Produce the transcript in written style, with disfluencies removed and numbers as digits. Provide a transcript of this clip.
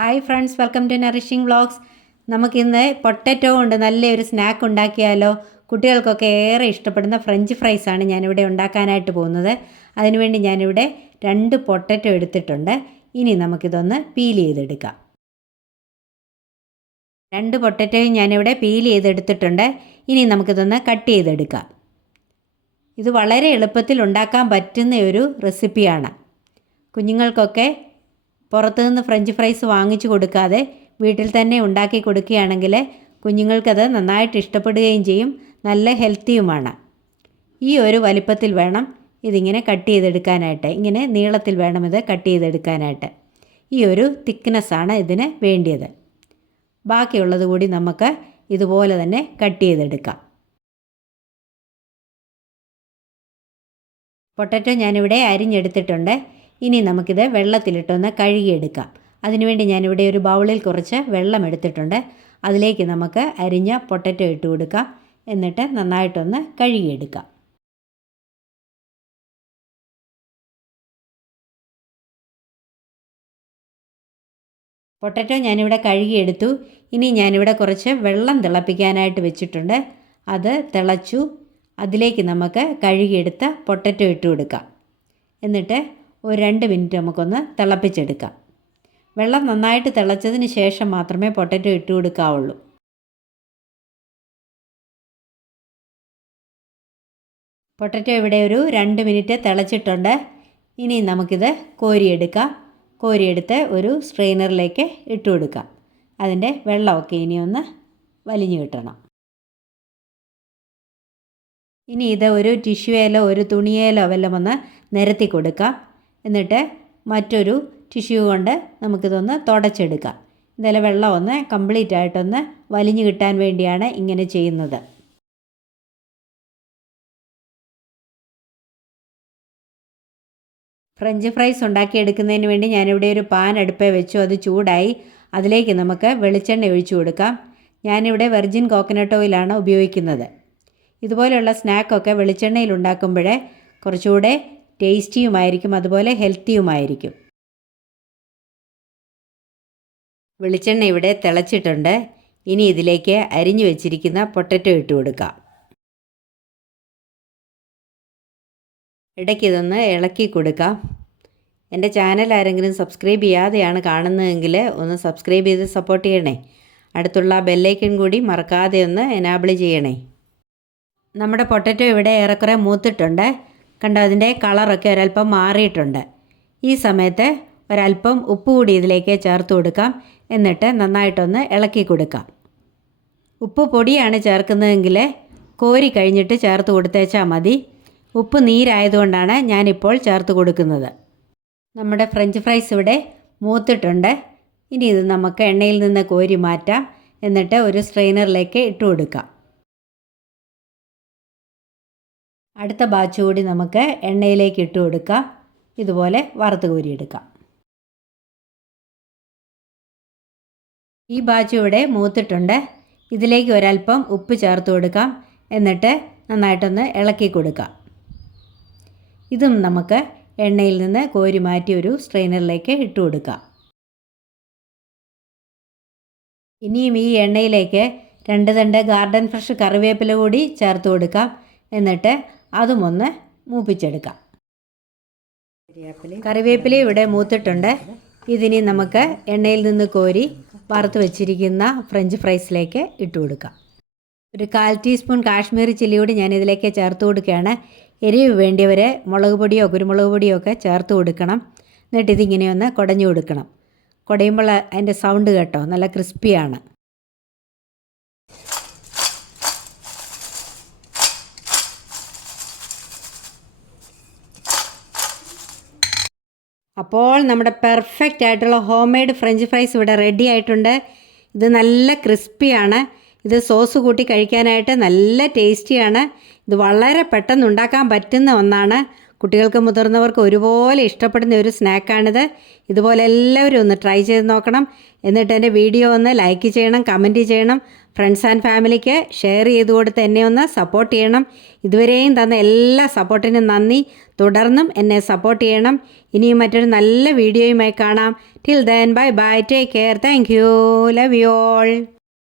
Hi friends, welcome to nourishing vlogs. നമുക്കിന്ന് potato കൊണ്ട് നല്ലൊരു സ്നാക്ക് ഉണ്ടാക്കിയാലോ. കുട്ടികൾക്കൊക്കെ ഏറെ ഇഷ്ടപ്പെടുന്ന ഫ്രഞ്ച് ഫ്രൈസാണ് ഞാനിവിടെ ഉണ്ടാക്കാനായിട്ട് പോകുന്നത്. അതിനുവേണ്ടി ഞാനിവിടെ 2 പൊട്ടറ്റോ എടുത്തിട്ടുണ്ട്. ഇനി നമുക്കിതൊന്ന് പീൽ ചെയ്തെടുക്കാം. 2 പൊട്ടറ്റോയും ഞാനിവിടെ പീൽ ചെയ്തെടുത്തിട്ടുണ്ട്. ഇനി നമുക്കിതൊന്ന് കട്ട് ചെയ്തെടുക്കാം. ഇത് വളരെ എളുപ്പത്തിൽ ഉണ്ടാക്കാൻ പറ്റുന്ന ഒരു റെസിപ്പിയാണ്. കുഞ്ഞുങ്ങൾക്കൊക്കെ പുറത്തുനിന്ന് ഫ്രഞ്ച് ഫ്രൈസ് വാങ്ങിച്ചു കൊടുക്കാതെ വീട്ടിൽ തന്നെ ഉണ്ടാക്കി കൊടുക്കുകയാണെങ്കിൽ കുഞ്ഞുങ്ങൾക്കത് നന്നായിട്ട് ഇഷ്ടപ്പെടുകയും ചെയ്യും. നല്ല ഹെൽത്തിയുമാണ്. ഈ ഒരു വലിപ്പത്തിൽ വേണം ഇതിങ്ങനെ കട്ട് ചെയ്തെടുക്കാനായിട്ട്. ഇങ്ങനെ നീളത്തിൽ വേണം ഇത് കട്ട് ചെയ്തെടുക്കാനായിട്ട്. ഈ ഒരു തിക്നെസ്സാണ് ഇതിന് വേണ്ടിയത്. ബാക്കിയുള്ളത് കൂടി നമുക്ക് ഇതുപോലെ തന്നെ കട്ട് ചെയ്തെടുക്കാം. പൊട്ടറ്റോ ഞാനിവിടെ അരിഞ്ഞെടുത്തിട്ടുണ്ട്. ഇനി നമുക്കിത് വെള്ളത്തിലിട്ടൊന്ന് കഴുകിയെടുക്കാം. അതിനുവേണ്ടി ഞാനിവിടെ ഒരു ബൗളിൽ കുറച്ച് വെള്ളം എടുത്തിട്ടുണ്ട്. അതിലേക്ക് നമുക്ക് അരിഞ്ഞ പൊട്ടറ്റോ ഇട്ട് കൊടുക്കാം. എന്നിട്ട് നന്നായിട്ടൊന്ന് കഴുകിയെടുക്കാം. പൊട്ടറ്റോ ഞാനിവിടെ കഴുകിയെടുത്തു. ഇനി ഞാനിവിടെ കുറച്ച് വെള്ളം തിളപ്പിക്കാനായിട്ട് വെച്ചിട്ടുണ്ട്. അത് തിളച്ചു. അതിലേക്ക് നമുക്ക് കഴുകിയെടുത്ത പൊട്ടറ്റോ ഇട്ട് കൊടുക്കാം. എന്നിട്ട് ഒരു 2 മിനിറ്റ് നമുക്കൊന്ന് തിളപ്പിച്ചെടുക്കാം. വെള്ളം നന്നായിട്ട് തിളച്ചതിന് ശേഷം മാത്രമേ പൊട്ടറ്റോ ഇട്ട് കൊടുക്കാവുള്ളൂ. പൊട്ടറ്റോ ഇവിടെ ഒരു 2 മിനിറ്റ് തിളച്ചിട്ടുണ്ട്. ഇനി നമുക്കിത് കോരിയെടുക്കാം. കോരിയെടുത്ത് ഒരു സ്ട്രെയിനറിലേക്ക് ഇട്ട് കൊടുക്കാം. അതിൻ്റെ വെള്ളമൊക്കെ ഇനിയൊന്ന് വലിഞ്ഞു കിട്ടണം. ഇനി ഇത് ഒരു ടിഷ്യൂയിലോ ഒരു തുണിയിലോ വല്ലതും ഒന്ന് നിരത്തി കൊടുക്കാം. എന്നിട്ട് മറ്റൊരു ടിഷ്യൂ കൊണ്ട് നമുക്കിതൊന്ന് തുടച്ചെടുക്കാം. ഇതിലെ വെള്ളം ഒന്ന് കംപ്ലീറ്റ് ആയിട്ടൊന്ന് വലിഞ്ഞു കിട്ടാൻ വേണ്ടിയാണ് ഇങ്ങനെ ചെയ്യുന്നത്. ഫ്രഞ്ച് ഫ്രൈസ് ഉണ്ടാക്കിയെടുക്കുന്നതിന് വേണ്ടി ഞാനിവിടെ ഒരു പാൻ അടുപ്പേ വെച്ചു. അത് ചൂടായി. അതിലേക്ക് നമുക്ക് വെളിച്ചെണ്ണ ഒഴിച്ചു കൊടുക്കാം. ഞാനിവിടെ വെർജിൻ കോക്കനട്ട് ഓയിലാണ് ഉപയോഗിക്കുന്നത്. ഇതുപോലെയുള്ള സ്നാക്കൊക്കെ വെളിച്ചെണ്ണയിൽ ഉണ്ടാക്കുമ്പോഴേ കുറച്ചുകൂടെ ടേസ്റ്റിയുമായിരിക്കും, അതുപോലെ ഹെൽത്തിയുമായിരിക്കും. വെളിച്ചെണ്ണ ഇവിടെ തിളച്ചിട്ടുണ്ട്. ഇനി ഇതിലേക്ക് അരിഞ്ഞു വെച്ചിരിക്കുന്ന പൊട്ടറ്റോ ഇട്ട് കൊടുക്കാം. ഇടയ്ക്ക് ഇതൊന്ന് ഇളക്കി കൊടുക്കാം. എൻ്റെ ചാനൽ ആരെങ്കിലും സബ്സ്ക്രൈബ് ചെയ്യാതെയാണ് കാണുന്നതെങ്കിൽ ഒന്ന് സബ്സ്ക്രൈബ് ചെയ്ത് സപ്പോർട്ട് ചെയ്യണേ. അടുത്തുള്ള ബെല്ലൈക്കൺ കൂടി മറക്കാതെ ഒന്ന് എനാബിൾ ചെയ്യണേ. നമ്മുടെ പൊട്ടറ്റോ ഇവിടെ ഏറെക്കുറെ മൂത്തിട്ടുണ്ട്. കണ്ടോ, അതിൻ്റെ കളറൊക്കെ ഒരല്പം മാറിയിട്ടുണ്ട്. ഈ സമയത്ത് ഒരല്പം ഉപ്പ് കൂടി ഇതിലേക്ക് ചേർത്ത് കൊടുക്കാം. എന്നിട്ട് നന്നായിട്ടൊന്ന് ഇളക്കി കൊടുക്കാം. ഉപ്പ് പൊടിയാണ് ചേർക്കുന്നതെങ്കിൽ കോരി കഴിഞ്ഞിട്ട് ചേർത്ത് കൊടുത്തേച്ചാൽ മതി. ഉപ്പ് നീരായതുകൊണ്ടാണ് ഞാനിപ്പോൾ ചേർത്ത് കൊടുക്കുന്നത്. നമ്മുടെ ഫ്രഞ്ച് ഫ്രൈസ് ഇവിടെ മൂത്തിട്ടുണ്ട്. ഇനി ഇത് നമുക്ക് എണ്ണയിൽ നിന്ന് കോരി മാറ്റാം. എന്നിട്ട് ഒരു സ്ട്രെയിനറിലേക്ക് ഇട്ട് കൊടുക്കാം. അടുത്ത ബാച്ച് കൂടി നമുക്ക് എണ്ണയിലേക്ക് ഇട്ട് കൊടുക്കാം. ഇതുപോലെ വറുത്ത് കോരിയെടുക്കാം. ഈ ബാച്ച് ഇവിടെ മൂത്തിട്ടുണ്ട്. ഇതിലേക്ക് ഒരല്പം ഉപ്പ് ചേർത്ത് കൊടുക്കാം. എന്നിട്ട് നന്നായിട്ടൊന്ന് ഇളക്കി കൊടുക്കാം. ഇതും നമുക്ക് എണ്ണയിൽ നിന്ന് കോരി മാറ്റി ഒരു സ്ട്രെയിനറിലേക്ക് ഇട്ട് കൊടുക്കാം. ഇനിയും ഈ എണ്ണയിലേക്ക് 2 തണ്ട് ഗാർഡൻ ഫ്രഷ് കറിവേപ്പില കൂടി ചേർത്ത് കൊടുക്കാം. എന്നിട്ട് അതുമൊന്ന് മൂപ്പിച്ചെടുക്കാം. കറിവേപ്പില ഇവിടെ മൂത്തിട്ടുണ്ട്. ഇതിനി നമുക്ക് എണ്ണയിൽ നിന്ന് കോരി വറുത്ത് വെച്ചിരിക്കുന്ന ഫ്രഞ്ച് ഫ്രൈസിലേക്ക് ഇട്ട് കൊടുക്കാം. ഒരു 1/4 ടീസ്പൂൺ കാശ്മീരി ചില്ലി കൂടി ഞാനിതിലേക്ക് ചേർത്ത് കൊടുക്കുകയാണ്. എരിവ് വേണ്ടിയവർ മുളക് പൊടിയോ കുരുമുളക് പൊടിയോ ഒക്കെ ചേർത്ത് കൊടുക്കണം. എന്നിട്ട് ഇതിങ്ങനെ ഒന്ന് കുടഞ്ഞു കൊടുക്കണം. കുടയുമ്പോൾ അതിൻ്റെ സൗണ്ട് കേട്ടോ, നല്ല ക്രിസ്പിയാണ്. അപ്പോൾ നമ്മുടെ പെർഫെക്റ്റ് ആയിട്ടുള്ള ഹോം മെയ്ഡ് ഫ്രഞ്ച് ഫ്രൈസ് ഇവിടെ റെഡി ആയിട്ടുണ്ട്. ഇത് നല്ല ക്രിസ്പിയാണ്. ഇത് സോസ് കൂട്ടി കഴിക്കാനായിട്ട് നല്ല ടേസ്റ്റിയാണ്. ഇത് വളരെ പെട്ടെന്ന് ഉണ്ടാക്കാൻ പറ്റുന്ന ഒന്നാണ്. കുട്ടികൾക്ക് മുതിർന്നവർക്ക് ഒരുപോലെ ഇഷ്ടപ്പെടുന്ന ഒരു സ്നാക്കാണിത്. ഇതുപോലെ എല്ലാവരും ഒന്ന് ട്രൈ ചെയ്ത് നോക്കണം. എന്നിട്ട് എൻ്റെ വീഡിയോ ഒന്ന് ലൈക്ക് ചെയ്യണം, കമൻറ്റ് ചെയ്യണം, ഫ്രണ്ട്സ് ആൻഡ് ഫാമിലിക്ക് ഷെയർ ചെയ്ത് കൊടുത്ത് എന്നെ ഒന്ന് സപ്പോർട്ട് ചെയ്യണം. ഇതുവരെയും തന്ന എല്ലാ സപ്പോർട്ടിനും നന്ദി. തുടർന്നും എന്നെ സപ്പോർട്ട് ചെയ്യണം. ഇനിയും മറ്റൊരു നല്ല വീഡിയോയുമായി കാണാം. Till then bye bye, take care, thank you, love you all.